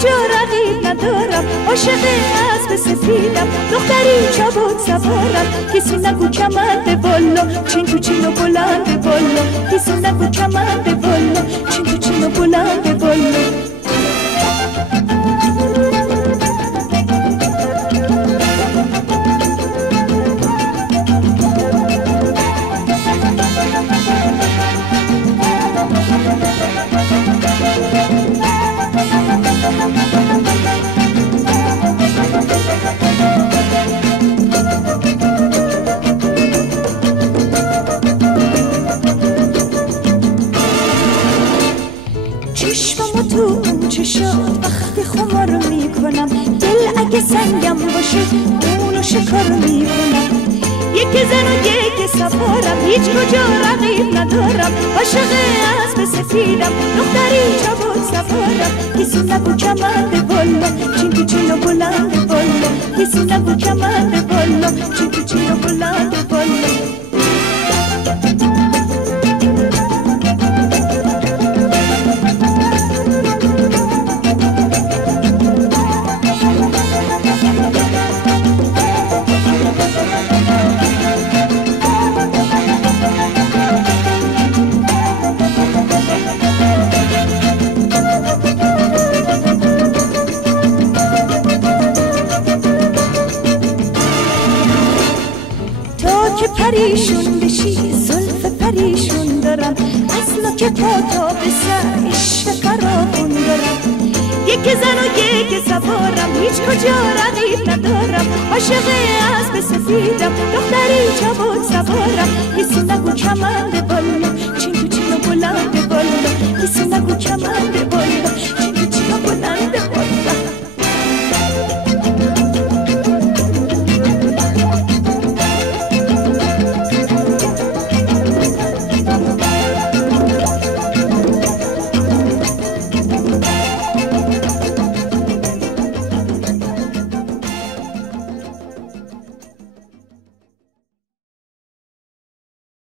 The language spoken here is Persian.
کجا رقیب ندارم، عاشق اسب سفیدم، دختری چابک سوارم. کسی نگو کمند والا، چین تو چین و بلند والا. کسی نگو کمند والا، چین تو چین و بلند والا. چشممو تو اون چشات وقتی خمار میکنم، دل اگه سنگم باشه اونو شکار میکنم. یکی زن و یکی سوارم، هیچ کجا رقیب ندارم، عاشق اسب سفیدم، دختری چابک سوارم. کسی نگو کمند والا، چین تو چین و بلند والا. کسی نگو کمند والا، چین تو چین و بلند والا. که پریشون بشی زلف پریشون دارم، از نوک پا تا به سر عشق فراخون دارم. یکی زن و یکی سوارم، هیچ کجا رقیب ندارم، عاشق اسب سفیدم، دختری چابک سوارم. کسی نگو کمند والا، چین تو چین و بلند والا.